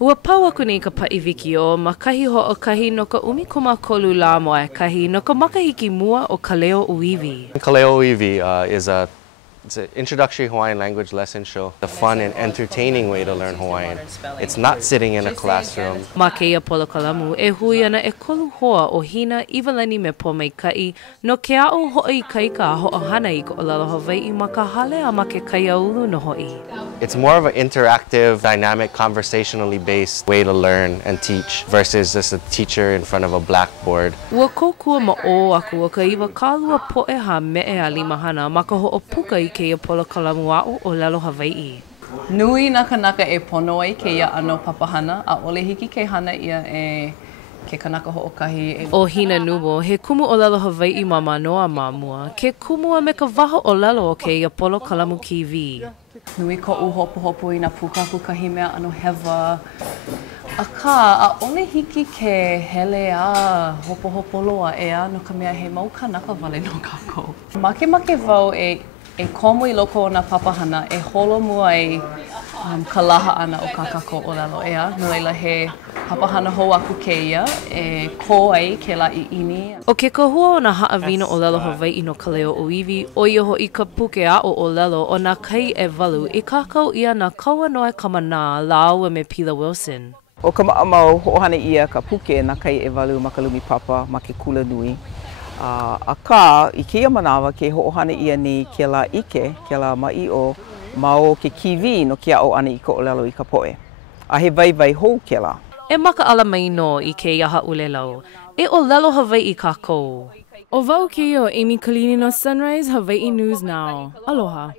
Ua pau aku nei ka paʻiwiki o makahi hoʻokahi no ka ʻumikoma la moe kahi no ka makahiki mua o ka leo ʻiwi. ʻŌlelo it's an introductory Hawaiian language lesson show. A fun and entertaining way to learn Hawaiian. It's not sitting in a classroom. Ma keia polokalamu e hui ana e kolu hoa o hina iwalani me pomaikaʻi no ke aʻo hoʻi kaika a hoʻohana I ko ʻŌlelo Hawaiʻi ma ka hale a ma ke kaiaulu no hoʻi. It's more of an interactive, dynamic, conversationally based way to learn and teach versus just a teacher in front of a blackboard. Ua kokua maʻo aku o ka iwa kālua poʻe ha meʻe a limahana ma ka hoʻopuka I keia polokalamu aʻo ʻŌlelo Hawaiʻi. Nui nā kanaka e pono ai keia ano papahana, a ole hiki ke hana ia e ke kanaka hoʻokahi. O Hina Kneubuhl, he kumu ʻŌlelo Hawaiʻi ma manoa mamua, ke kumua me ka waho ʻŌlelo o keia polokalamu kiwi. Nui koʻu hopohopo I nā pukapukahi mea ano hewa. Aka, a ole hiki ke hele a hopohopo loa ea no ka mea he mau kanaka wale no kākou. Makemake wau e komo I loko o nā papahana e holo mua ai ka laha ana o ka kākou ʻōlelo ea. No leila he papahana hou aku keia e kō ai ke la iini. O ke kahua o nā haʻawina ʻŌlelo Hawaiʻi no ka leo ʻiwi, o ia hoʻi ka puke a o ʻōlelo o nā kai e walu I kākau ia nā kaua noe kamanā laua me Pila Wilson. O ka maʻamau hoʻohana ia ka puke nā kai e walu ma ka lumi papa ma ke kula nui. Aka, I keia manawa ke hoʻohana ia ni ke la ike, ke la maʻio, ma o ke kiwi no ke aʻo ana I ka ʻōlelo I ka poʻe. A he waiwai hou ke la. E maka ala mai no I ke iaha ʻulelo. E ʻŌlelo Hawaiʻi kākou. O wau kia o Amy Kalili no Sunrise Hawaii News Now. Aloha.